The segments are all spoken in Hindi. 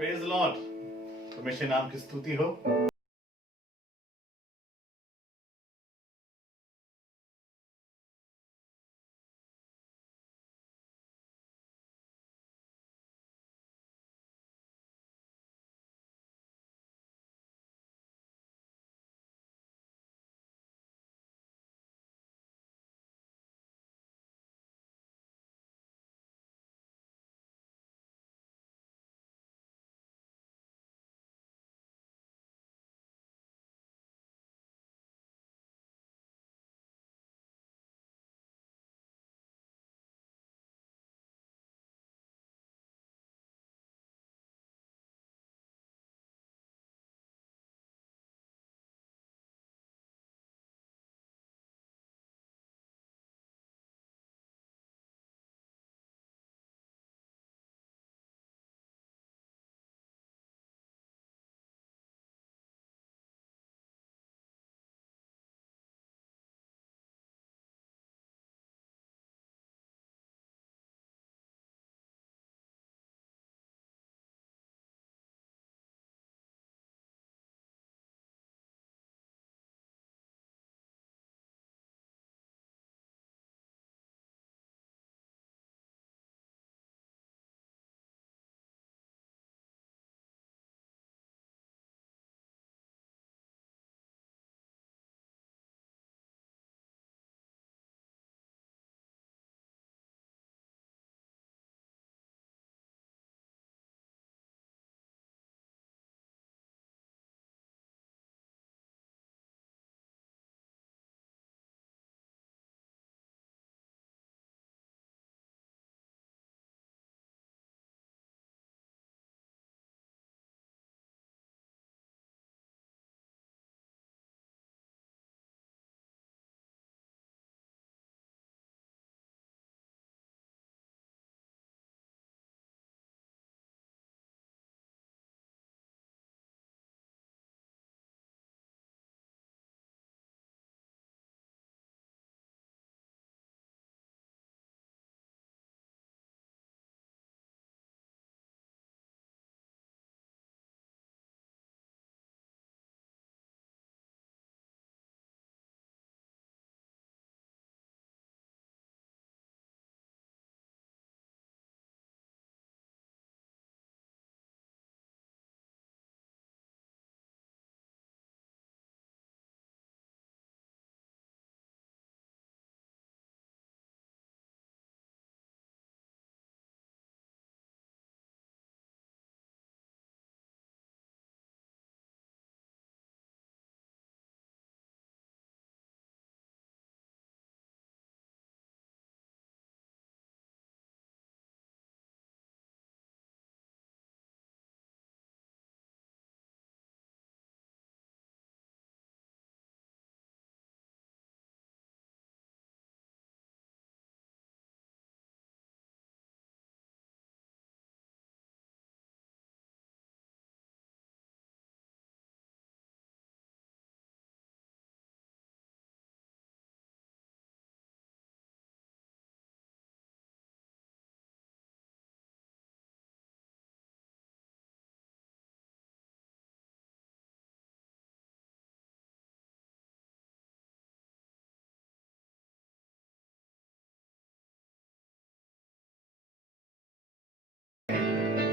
Praise Lord. परमेश्वर नाम की स्तुति हो।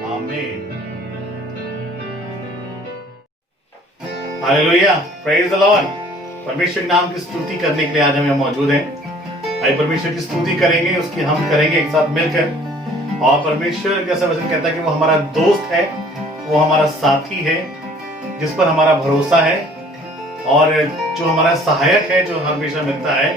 आमीन। Hallelujah, praise the Lord. परमेश्वर के नाम की स्तुति करने के लिए आज हम यहाँ मौजूद हैं। आइए परमेश्वर की स्तुति करेंगे, उसकी हम करेंगे एक साथ मिलकर। और परमेश्वर कैसा वचन कहता है कि वो हमारा दोस्त है, वो हमारा साथी है, जिस पर हमारा भरोसा है और जो हमारा सहायक है, जो हमेशा मिलता है।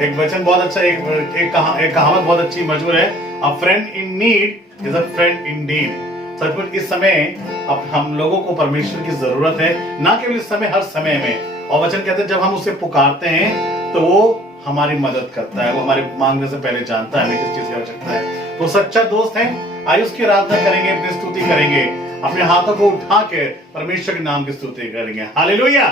एक वचन बहुत अच्छा, एक कहावत बहुत अच्छी मशहूर है, अ friend in need is a friend Indeed. सचमुच इस समय अब हम लोगों को परमेश्वर की जरूरत है, ना केवल इस समय, हर समय में। और वचन कहते हैं जब हम उसे पुकारते हैं तो वो हमारी मदद करता है, वो हमारे मांगने से पहले जानता है हमें किस चीज की आवश्यकता है। तो सच्चा दोस्त है। आइए उसकी आराधना करेंगे, अपनी स्तुति करेंगे, अपने हाथों को उठा के परमेश्वर के नाम की स्तुति करेंगे। हालेलुया।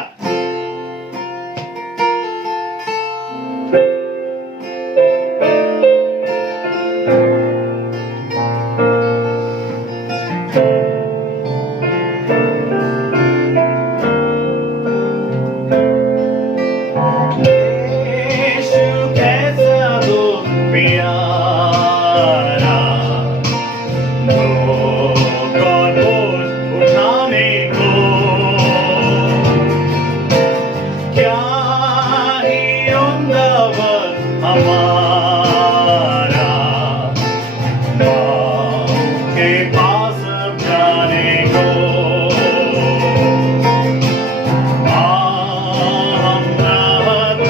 माँ के पास अब जाने को हम राहत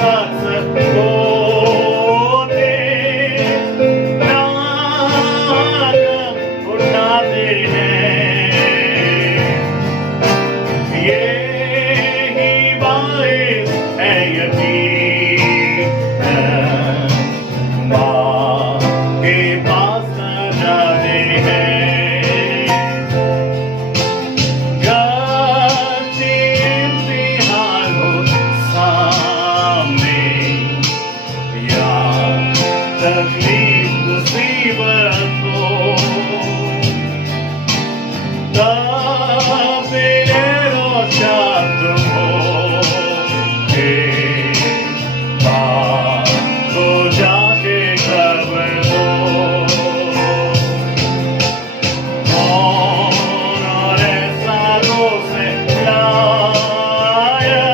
होते नाम उठाते हैं, ये ही बाइस है यकीन माँ के पास न जाने हैं। गलती इम्तिहान हो सामने या तकलीफ मुसीबत हो, तब मेरे रोशा तुम हो के बात को जाके खबर दो। कौन और ऐसा रोज़ है लाया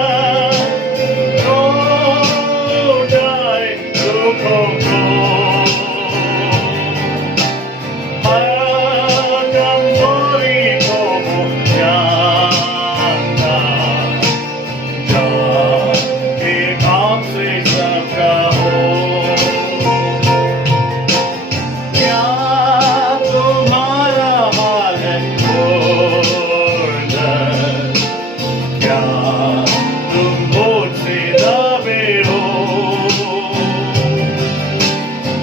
रो जाए दुखों को, हर कमजोरी को वो जानता जाके आपसे सबका हो। क्या तुम्हारा हाल है गुर्दर, क्या तुम मुझसे दबे हो,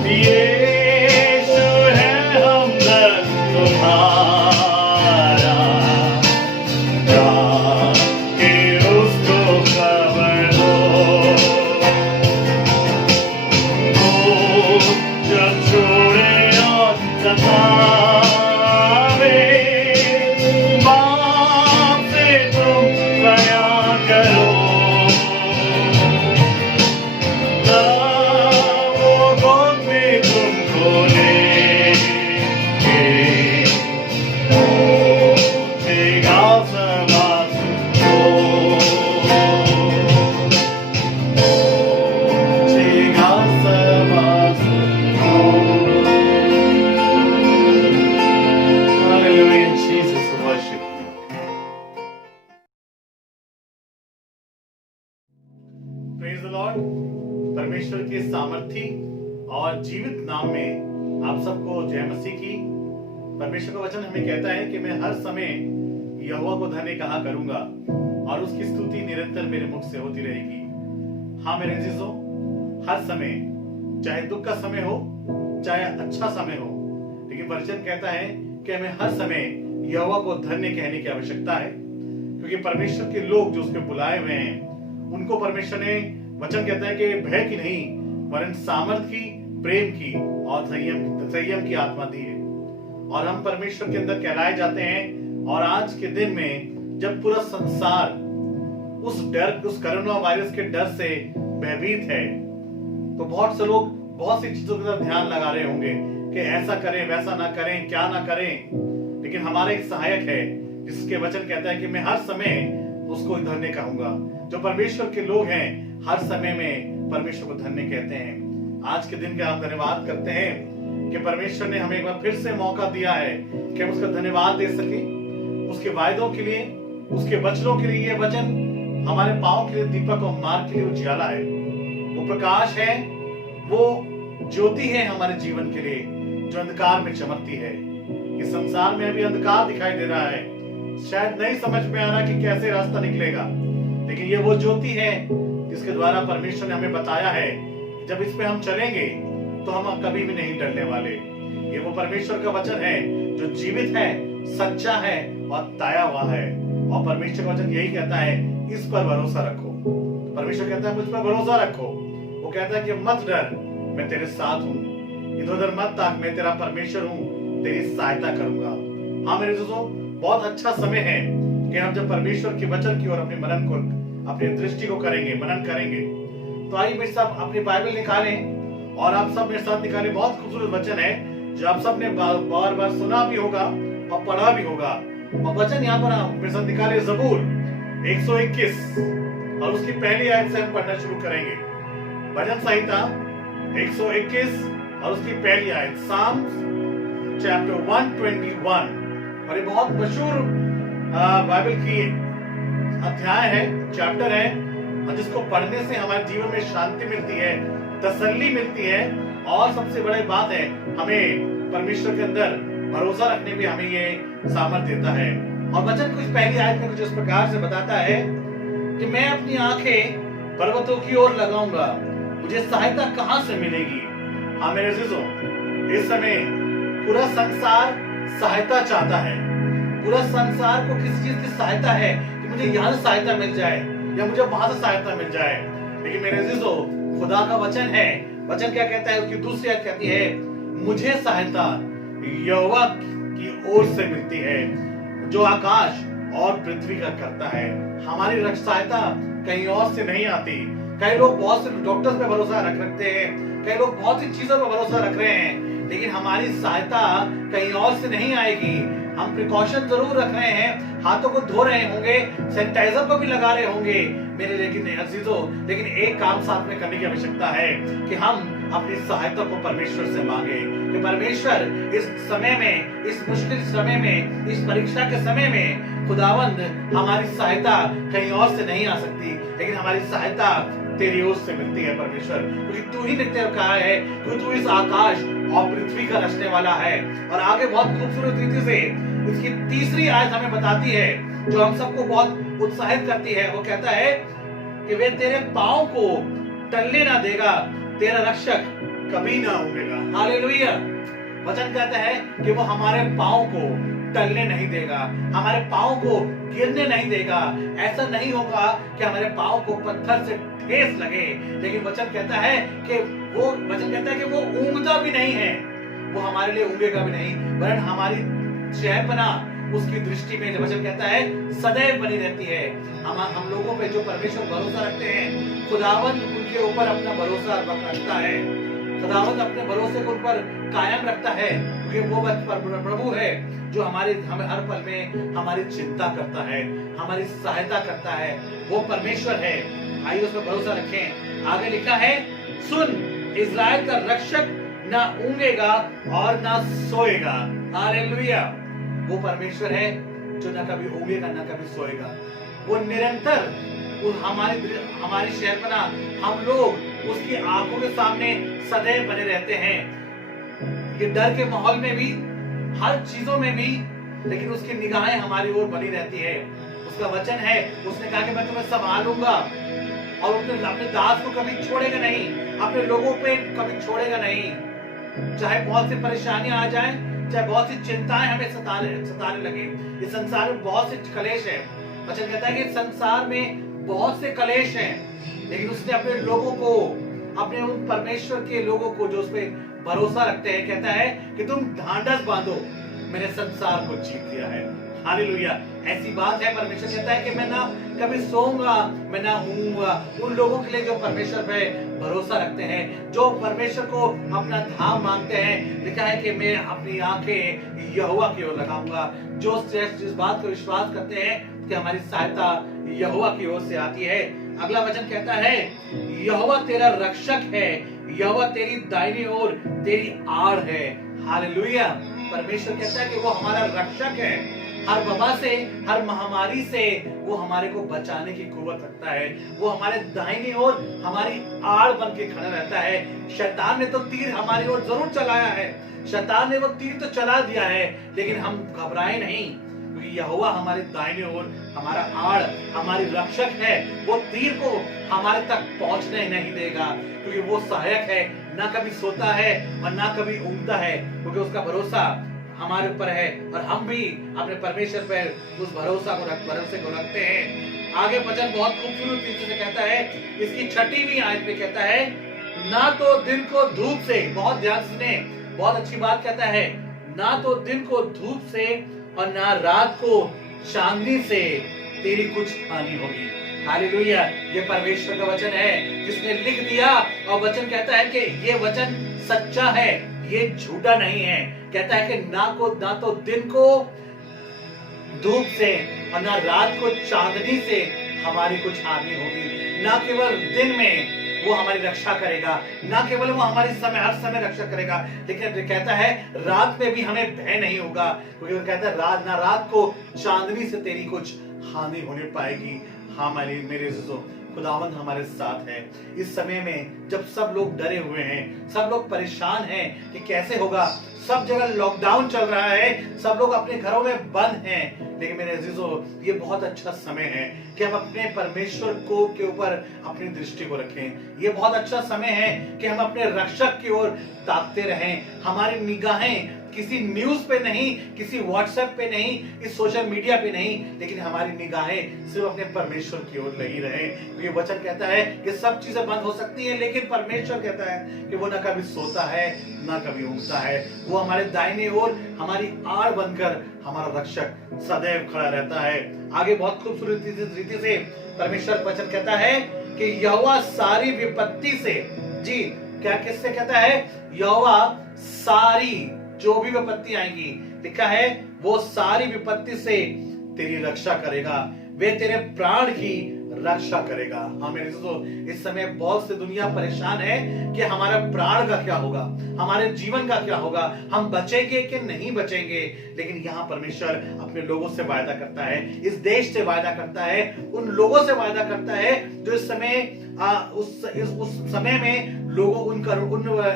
यीशु है हमदर्द तुम्हारा, जाके उसको खबर दो। जब छोड़े और सतावे, बाप से तुम बयां करो, तब वो गोद में तुमको लेके पहुंचेगा समासु को, पहुंचेगा समासु को। Hallelujah, Jesus, worship you. Praise the Lord. परमेश्वर के सामर्थी और जीवित नाम में आप सबको जय मसीह की। परमेश्वर का वचन हमें कहता है कि मैं हर समय यहोवा को धन्य कहा करूंगा और उसकी स्तुति निरंतर मेरे मुख से होती रहेगी। हाँ मेरे अजीजों, हर समय, चाहे दुख का समय हो चाहे अच्छा समय हो, लेकिन वचन कहता है कि हमें हर समय यहोवा को धन्य कहने की आवश्यकता है, क्योंकि परमेश्वर के लोग जो उसके बुलाए हुए हैं उनको परमेश्वर ने, वचन कहता है कि भय की नहीं वरन सामर्थ की, प्रेम की और संयम की आत्मा दी है। और हम परमेश्वर के अंदर कहलाए जाते हैं। और आज के दिन में जब पूरा संसार उस डर, उस कोरोना वायरस के डर से भयभीत है, तो बहुत से लोग बहुत सी चीजों की तरफ ध्यान लगा रहे होंगे कि ऐसा करें, वैसा ना करें, क्या ना करें। लेकिन हमारा एक सहायक है जिसके वचन कहता है कि मैं हर समय उसको धन्य कहूंगा। जो परमेश्वर के लोग हैं हर समय में परमेश्वर को धन्य कहते हैं। आज के दिन का हम धन्यवाद करते हैं कि परमेश्वर ने हमें एक बार फिर से मौका दिया है कि हम उसका धन्यवाद दे सके, उसके वायदों के लिए, उसके वचनों के लिए। ये वचन हमारे पांव के लिए दीपक और मार्ग के लिए उजियाला है, वो प्रकाश है, वो ज्योति है हमारे जीवन के लिए जो अंधकार में चमकती है। इस संसार में अभी अंधकार दिखाई दे रहा है, शायद नहीं समझ में आ रहा कि कैसे रास्ता निकलेगा, लेकिन ये वो ज्योति है जिसके द्वारा परमेश्वर ने हमें बताया है जब इस पे हम चलेंगे तो हम कभी भी नहीं डरने वाले। ये वो परमेश्वर का वचन है जो जीवित है, सच्चा है और ताया हुआ है। और परमेश्वर का वचन यही कहता है, इस पर भरोसा रखो। परमेश्वर कहता है मुझ पर भरोसा रखो। वो कहता है कि मत डर, मैं तेरे साथ हूँ, इधर उधर मत ताक, मैं तेरा परमेश्वर हूँ, तेरी सहायता करूंगा। हाँ मेरे दोस्तों, बहुत अच्छा समय है कि हम जब परमेश्वर के वचन की ओर अपने मनन को, अपनी दृष्टि को करेंगे, मनन करेंगे। तो आइए मेरे साथ अपनी बाइबल निकालें और आप सब मेरे साथ निकालें। बहुत खूबसूरत वचन है जो आप सब ने बार बार सुना भी होगा और पढ़ा भी होगा। और वचन यहाँ पर आप मेरे साथ निकाले ज़बूर 121 और उसकी पहली आयत से हम पढ़ना शुरू करेंगे। भजन संहिता 121 और उसकी पहली आयत, साम चैप्टर 121, और ये बहुत मशहूर बाइबल की अध्याय है, चैप्टर है, और जिसको पढ़ने से हमारे जीवन में शांति मिलती है, तसल्ली मिलती है, और सबसे बड़ी बात है हमें परमेश्वर के अंदर भरोसा रखने में हमें ये सामर्थ्य देता है। और वचन कुछ पहली आयत में कुछ इस प्रकार से बताता है कि मैं अपनी आंखें पर्वतों की ओर लगाऊंगा, मुझे सहायता कहां से मिलेगी। हाँ मेरे अजीजों, इस समय पूरा संसार सहायता चाहता है, पूरा संसार को किसी चीज की सहायता है कि मुझे यहाँ से सहायता मिल जाए या मुझे वहां से सहायता मिल जाए। लेकिन मेरे अजीजों, खुदा का वचन है, वचन क्या कहता है, उसकी दूसरी आयत कहती है मुझे सहायता यहोवा की ओर से मिलती है जो आकाश और पृथ्वी का करता है। हमारी सहायता कहीं और से नहीं आती। कई लोग बहुत से डॉक्टर्स पे भरोसा रखते हैं, कई लोग बहुत सी चीजों पे भरोसा रख रहे हैं, लेकिन हमारी सहायता कहीं और से नहीं आएगी। हम प्रिकॉशन जरूर रख रहे हैं, हाथों को धो रहे होंगे, सैनिटाइजर को भी लगा रहे होंगे मेरे लेकिन एक काम साथ में करने की आवश्यकता है कि हम अपनी सहायता को परमेश्वर से मांगे कि परमेश्वर इस समय में, इस मुश्किल समय में, इस परीक्षा के समय में खुदावंद हमारी सहायता कहीं और से नहीं आ सकती, लेकिन हमारी सहायता तेरी ओर से मिलती है परमेश्वर, क्योंकि तू ही नित्य कहा है, क्योंकि तू इस आकाश और पृथ्वी का रचने वाला है। और आगे बहुत खूबसूरत रीति से इसकी तीसरी आयत हमें बताती है जो हम सबको बहुत उत्साहित करती है। वो कहता है कि वे तेरे पांव को टलने ना देगा, तेरा रक्षक कभी ना उगेगा। हालेलुया। वचन कहता है कि वो हमारे पांव को टलने नहीं देगा, हमारे पांव को गिरने नहीं देगा। ऐसा नहीं होगा कि हमारे पांव को पत्थर से ठेस लगे, लेकिन वचन कहता है कि वो ऊंघता भी नहीं है, वो हमारे लिए ऊंघेगा भी नहीं, वरन हमारी शहरपना उसकी दृष्टि में, जो वचन कहता है, सदैव बनी रहती है। हम लोगों पे जो परमेश्वर भरोसा रखते हैं, खुदावंद उनके ऊपर अपना भरोसा रखता है, खुदावंद अपने भरोसे को उन पर कायम रखता है, क्योंकि वो प्रभु है जो हमें हर पल में हमारी चिंता करता है, हमारी सहायता करता है। वो परमेश्वर है, आइए उस पर भरोसा रखें। आगे लिखा है, सुन इज़राइल का रक्षक ना ऊँघेगा और ना सोएगा। हालेलुया। वो परमेश्वर है जो ना कभी ऊँघेगा ना कभी सोएगा। वो निरंतर हमारी शहरपना, हम लोग उसकी आंखों के सामने सदैव बने रहते हैं। ये डर के माहौल में भी, हर चीजों में भी, लेकिन उसकी निगाहें हमारी ओर बनी रहती है। उसका वचन है, उसने कहा कि मैं तुम्हें संभालूंगा, और अपने दास को कभी छोड़ेगा नहीं, अपने लोगों पे कभी छोड़ेगा नहीं। चाहे बहुत सी परेशानियां आ जाएं, चाहे बहुत सी चिंताएं हमें सताने लगे, इस संसार में बहुत से कलेश है। वचन कहता है कि संसार में बहुत से कलेश हैं, लेकिन उसने अपने लोगों को, अपने उन परमेश्वर के लोगों को जो उस पे भरोसा रखते हैं, कहता है कि तुम ढांढस बांधो, मैंने संसार को जीत लिया है। हालेलुया। ऐसी बात है, परमेश्वर कहता है कि मैं ना कभी सोऊंगा, मैं ना ऊँघूंगा। उन लोगों के लिए जो परमेश्वर पे भरोसा रखते हैं, जो परमेश्वर को अपना धाम मानते हैं, लिखा है कि मैं अपनी आंखें यहोवा की ओर लगाऊंगा। जो जिस बात को विश्वास करते हैं कि हमारी सहायता यहोवा की ओर से आती है। अगला वचन कहता है, यहोवा तेरा रक्षक है, यहोवा तेरी दाहिनी ओर तेरी आड़ है। हालेलुया। परमेश्वर कहता है कि वो हमारा रक्षक है, हर वबा से, हर महामारी से वो हमारे को बचाने की कुव्वत रखता है। वो हमारे दाहिनी ओर हमारी आड़ बन के खड़ा रहता है। शैतान ने तो तीर हमारी ओर जरूर चलाया है, शैतान ने वो तीर तो चला दिया है, लेकिन हम घबराए नहीं, क्योंकि यहोवा हमारे दाहिने ओर हमारा आड़, हमारी रक्षक है। वो तीर को हमारे तक पहुंचने नहीं देगा, क्योंकि वो सहायक है, ना कभी सोता है और ना कभी ऊँघता है, क्योंकि उसका भरोसा हमारे ऊपर है। और हम भी अपने परमेश्वर पर उस भरोसे को रखते हैं। आगे वचन बहुत खूबसूरत तरीके से कहता है, इसकी 6वीं आयत में कहता है, ना तो दिन को धूप से, बहुत ध्यान सुने, बहुत अच्छी बात कहता है, ना तो दिन को धूप से और ना रात को चांदनी से तेरी कुछ हानि होगी। हालेलुया। ये परमेश्वर का वचन है जिसने लिख दिया, और वचन कहता है कि ये वचन सच्चा है, ये झूठा नहीं है। कहता है कि ना तो दिन को धूप से और ना रात को चांदनी से हमारी कुछ हानि होगी। ना केवल दिन में वो हमारी रक्षा करेगा। ना केवल वो हमारी समय हर समय रक्षा करेगा, लेकिन कहता है रात में भी हमें भय नहीं होगा, क्योंकि वो कहता है रात को चांदनी से तेरी कुछ हानि होने पाएगी। हाँ मेरे अजीजों, खुदावंद हमारे साथ है। इस समय में जब सब लोग डरे हुए हैं, सब लोग परेशान हैं कि कैसे होगा, सब जगह लॉकडाउन चल रहा है, सब लोग अपने घरों में बंद हैं, लेकिन मेरे अजीजों ये बहुत अच्छा समय है कि हम अपने परमेश्वर को के ऊपर अपनी दृष्टि को रखें। ये बहुत अच्छा समय है कि हम अपने रक्षक की ओर ताकते रहें। हमारी निगाहें किसी न्यूज पे नहीं, किसी व्हाट्सएप पे नहीं, इस सोशल मीडिया पे नहीं, लेकिन हमारी निगाहें सिर्फ अपने परमेश्वर की ओर लगी रहे। ये वचन कहता है कि सब चीजें बंद हो सकती हैं, लेकिन परमेश्वर कहता है कि वो ना कभी सोता है ना कभी ऊँगता है। वो हमारे दाहिने ओर हमारी आड़ बनकर हमारा रक्षक सदैव खड़ा रहता है। आगे बहुत खूबसूरत रीति से परमेश्वर वचन कहता है कि यहोवा सारी विपत्ति से, जी क्या किससे कहता है, यहोवा सारी जो भी विपत्ति आएंगी, लिखा है वो सारी विपत्ति से तेरी रक्षा करेगा, वे तेरे प्राण की रक्षा करेगा। हाँ मेरे दोस्तों, इस समय बहुत से दुनिया परेशान है कि हमारा प्राण का क्या होगा, हमारे जीवन का क्या होगा, हम बचेंगे कि नहीं बचेंगे। लेकिन यहाँ परमेश्वर अपने लोगों से वायदा करता है, इस देश से वायदा करता है, उन लोगों से वायदा करता है जो इस समय उस समय में लोगों उन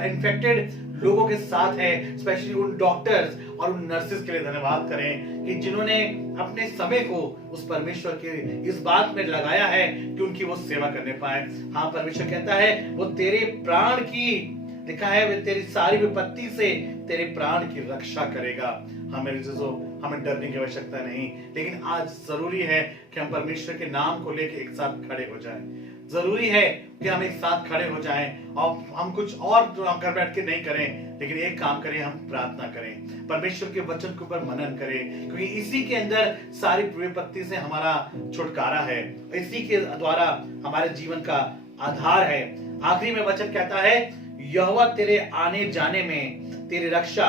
इन्फेक्टेड लोगों के साथ है, स्पेशली उन डॉक्टर्स और उन नर्सेस के लिए धन्यवाद करें कि जिन्होंने अपने समय को उस परमेश्वर के इस बात में लगाया है कि उनकी वो सेवा करने पाए। हाँ परमेश्वर कहता है वो तेरे प्राण की, लिखा है वे तेरी सारी विपत्ति से तेरे प्राण की रक्षा करेगा। हाँ मेरे दोस्तों, हमें डरने की आवश्यकता नहीं, लेकिन आज जरूरी है कि हम परमेश्वर के नाम को लेकर एक साथ खड़े हो जाएं। जरूरी है कि हम एक साथ खड़े हो जाएं और हम कुछ और घर बैठ के नहीं करें, लेकिन एक काम करें, हम प्रार्थना करें, परमेश्वर के वचन के ऊपर मनन करें, क्योंकि इसी के अंदर सारी विपत्ति से हमारा छुटकारा है, इसी के द्वारा हमारे जीवन का आधार है। आखिरी में वचन कहता है यहोवा तेरे आने जाने में तेरी रक्षा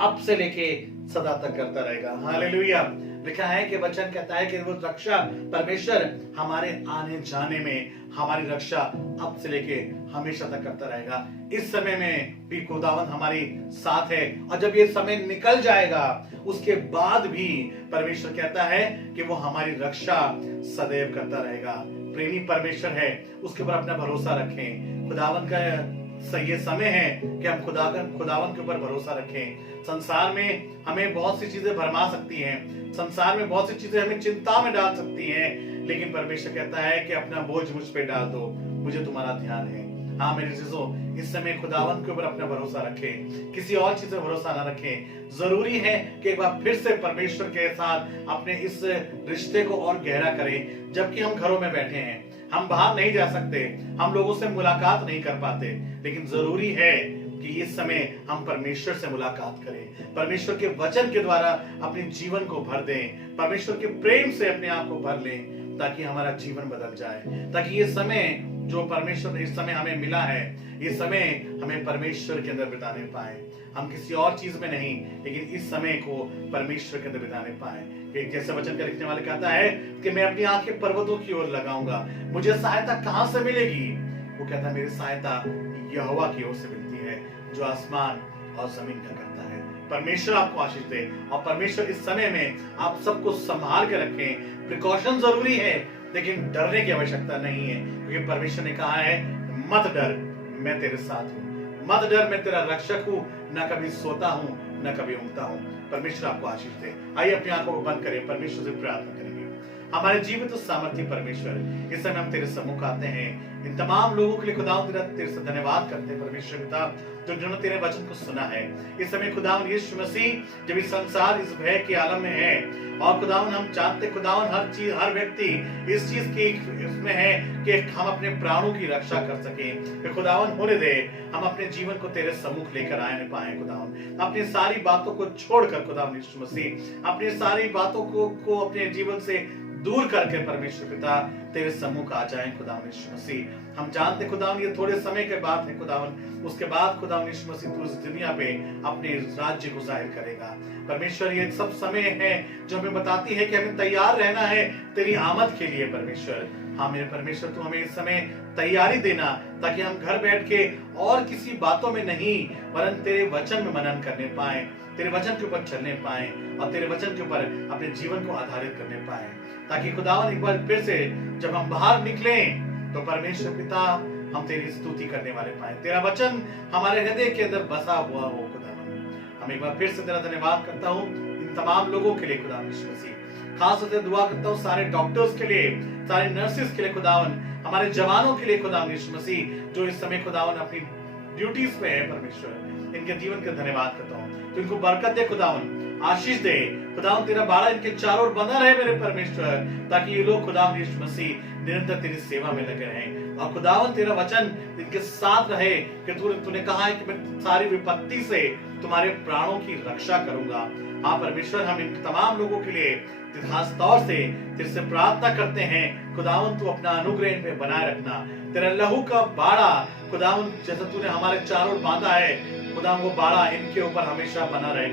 अब से लेके सदा तक करता रहेगा। हालेलुया। लिखा है कि वचन कहता है कि वो रक्षा परमेश्वर हमारे आने जाने में हमारी रक्षा अब से लेके हमेशा तक करता रहेगा। इस समय में भी खुदावंद हमारे साथ है, और जब ये समय निकल जाएगा उसके बाद भी परमेश्वर कहता है कि वो हमारी रक्षा सदैव करता रहेगा। प्रेमी परमेश्वर है, उसके ऊपर अपना भरोसा रखें। खुदावंद का ये समय है कि हम खुदावंद के ऊपर भरोसा रखें। संसार में हमें बहुत सी चीजें भरमा सकती हैं, संसार में बहुत सी चीजें हमें चिंता में डाल सकती हैं, लेकिन परमेश्वर कहता है कि अपना बोझ मुझ पे डाल दो, मुझे तुम्हारा ध्यान है। हाँ मेरे चीजों, इस समय खुदावंद के ऊपर अपना भरोसा रखें, किसी और चीज पे भरोसा ना रखें। जरूरी है कि एक बार फिर से परमेश्वर के साथ अपने इस रिश्ते को और गहरा करें। जबकि हम घरों में बैठे हैं, हम बाहर नहीं जा सकते, हम लोगों से मुलाकात नहीं कर पाते, लेकिन जरूरी है कि इस समय हम परमेश्वर से मुलाकात करें, परमेश्वर के वचन के द्वारा अपने जीवन को भर दें, परमेश्वर के प्रेम से अपने आप को भर लें, ताकि हमारा जीवन बदल जाए, ताकि ये समय जो परमेश्वर ने इस समय हमें मिला है, ये समय हमें परमेश्वर के अंदर बिताने पाए। हम किसी और चीज में नहीं, लेकिन इस समय को परमेश्वर के अंदर बिताने पाए। जैसे वचन का लिखने वाले कहता है कि मैं अपनी आंखें पर्वतों की ओर लगाऊंगा, मुझे सहायता कहां से मिलेगी? वो कहता है मेरी सहायता यहोवा की ओर से मिलती है, जो आसमान और जमीन का करता है। परमेश्वर आपको आशीष दे, और परमेश्वर इस समय में आप सबको संभाल के रखें। प्रिकॉशन जरूरी है, लेकिन डरने की आवश्यकता नहीं है, क्योंकि परमेश्वर ने कहा है मत डर, मैं तेरे साथ हूँ, मत डर, मैं तेरा रक्षक हूँ, न कभी सोता हूँ न कभी ऊँगता हूँ। परमेश्वर आपको आशीष दे। आइए अपनी आंखों को बंद करें, परमेश्वर से प्रार्थना करेंगे। हमारे जीवित तो सामर्थ्य परमेश्वर, इस समय हम तेरे सम्मुख आते हैं। इन तमाम लोगों के लिए खुदावंद तेरे से धन्यवाद करते हैं परमेश्वर पिता, जिन्होंने तेरे वचन को सुना है। इस समय खुदावंद यीशु मसीह जब इस संसार इस भय के आलम में है, और खुदावंद हम चाहते खुदावंद हर चीज हर व्यक्ति इस चीज की इसमें है कि हम अपने प्राणों की रक्षा कर सकें। खुदावंद होने दे हम अपने जीवन को तेरे सम्मुख लेकर आने पाए। खुदावंद अपनी सारी बातों को छोड़कर खुदावंद यीशु मसीह अपनी सारी बातों को अपने जीवन से दूर करके परमेश्वर पिता तेरे सम्मुख आ जाएं। खुदावंद यीशु मसीह हम जानते खुदावंद ये थोड़े समय के बाद है खुदावंद, उसके बाद खुदा खुदावन यीशु मसीह तू इस दुनिया पे अपने राज्य को जाहिर करेगा। परमेश्वर ये सब समय है जो हमें बताती है कि हमें तैयार रहना है तेरी आमद के लिए। परमेश्वर हाँ मेरे परमेश्वर तू हमें इस समय तैयारी देना, ताकि हम घर बैठ के और किसी बातों में नहीं वरन तेरे वचन में मनन करने पाए, तेरे वचन के ऊपर चलने पाए और तेरे वचन के ऊपर अपने जीवन को आधारित करने पाए, ताकि खुदावन एक बार फिर से जब हम बाहर निकले तो परमेश्वर पिता हम तेरी स्तुति करने वाले पाए, तेरा वचन हमारे हृदय के अंदर बसा हुआ हो। खुदावन हम एक बार फिर से तेरा धन्यवाद करता हूँ इन तमाम लोगों के लिए खुदावन यीशु मसीह, खास तौर से दुआ करता हूँ सारे डॉक्टर्स के लिए, सारे नर्सेस के लिए खुदावन, हमारे जवानों के लिए खुदावन यीशु मसीह जो इस समय खुदावन अपनी ड्यूटीज पे है। परमेश्वर इनके जीवन का धन्यवाद करता हूँ, तो इनको बरकत दे खुदावन, आशीष दे खुदावन, तेरा बाड़ा इनके चारों ओर बना रहे मेरे परमेश्वर, ताकि ये लोग खुदावन यीशु मसीह निरंतर तेरी सेवा में लगे रहें और खुदावन तेरा वचन इनके साथ रहे कि तूने कहा है कि मैं सारी विपत्ति से तुम्हारे प्राणों की रक्षा करूंगा। हाँ परमेश्वर हम इन तमाम लोगों के लिए खास तौर से तेरे से प्रार्थना करते हैं खुदावन तू अपना अनुग्रह इन पे बनाए रखना, तेरा लहू का बाड़ा खुदावन जैसा तूने हमारे चारों बांधा है खुदावन वो बाड़ा इनके ऊपर हमेशा बना रहे।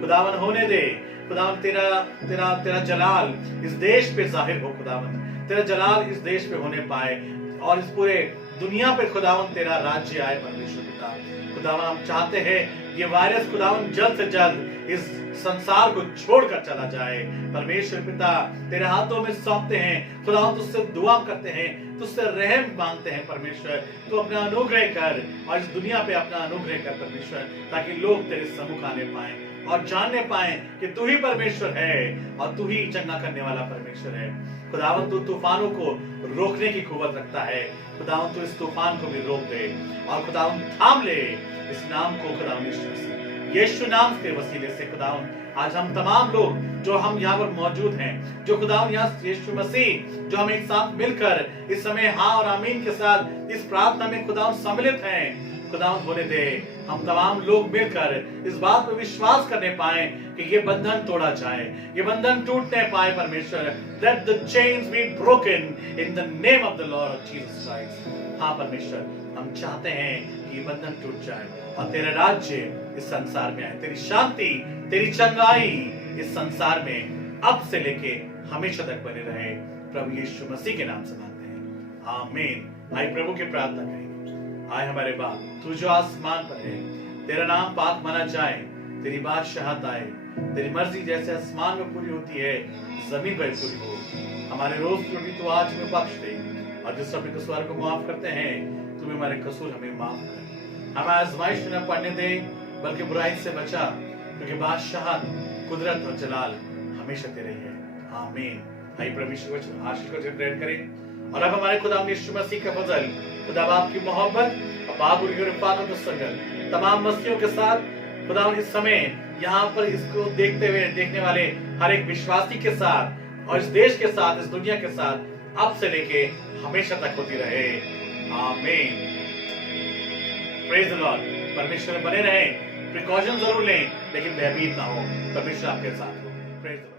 खुदावन होने दे खुदावन, तेरा तेरा तेरा जलाल इस देश पे जाहिर हो खुदावन, तेरा जलाल इस देश पे होने पाए और इस पूरे दुनिया पे खुदावन तेरा राज्य आए। परमेश्वर पिता खुदावन हम चाहते हैं ये वायरस खुदावन जल्द से जल्द इस संसार को छोड़कर चला जाए। परमेश्वर पिता तेरे हाथों में सौंपते हैं खुदावन, तुझसे दुआ करते हैं, तुझसे रहम मांगते हैं परमेश्वर, तू अपना अनुग्रह कर और इस दुनिया पे अपना अनुग्रह कर परमेश्वर, ताकि लोग तेरे सम्मुख आने पाए और जानने पाए कि तू ही परमेश्वर है और तू ही चंगा करने वाला परमेश्वर है। खुदावन तू तूफानों को रोकने की कुव्वत रखता है, खुदावन तू इस तूफान को भी रोक दे और खुदावन थाम ले इस नाम को खुदावन यीशु नाम के वसीले से। खुदावन आज हम तमाम लोग जो हम यहाँ पर मौजूद हैं, जो खुदावन यहाँ यीशु मसीह जो हम एक साथ मिलकर इस समय हाँ और आमीन के साथ इस प्रार्थना में खुदावन सम्मिलित हैं, खुदावन होने दे हम तमाम लोग मिलकर इस बात पर विश्वास करने पाए कि ये बंधन तोड़ा जाए, ये बंधन टूटने पाए परमेश्वर। Let the chains be broken in the name of the Lord Jesus Christ। हाँ परमेश्वर हम चाहते हैं कि ये बंधन टूट जाए और तेरा राज्य इस संसार में आए, तेरी शांति तेरी चंगाई इस संसार में अब से लेके हमेशा तक बने रहे। प्रभु यीशु मसीह के नाम से मांगते हैं आमीन। आइए प्रभु की प्रार्थना करेंगे। आए हमारे बाप तू जो आसमान पर है, तेरा नाम पाक माना जाए, तेरी बादशाहत आए, तेरी मर्जी जैसे आसमान में पूरी होती है जमीन पर पूरी हो। हमारे रोज की रोटी तू आज में बख्श दे और जिस अपने कसूर को माफ करते हैं तू भी हमारे कसूर हमें माफ कर, हमें आजमाइश में न पड़ने दे बल्कि बुराई से बचा, क्योंकि बादशाहत कुदरत और जलाल हमेशा तेरे है आमीन। आइए प्रभु यीशु वचन आशीष को ग्रहण करें और अब हमारे खुदा यीशु मसीह का फजल, खुदा बाप की मोहब्बत और बाप की रफ़ाकत और संगत तमाम मसीहों के साथ खुदा इस समय यहाँ पर इसको देखने वाले हर एक विश्वासी के साथ और इस देश के साथ, इस दुनिया के साथ अब से लेके हमेशा तक होती रहे आमीन। Praise the Lord. परमेश्वर में बने रहें, प्रिकॉशन जरूर लें लेकिन भयभीत ना हो, परमेश्वर आपके साथ हो। Praise the Lord.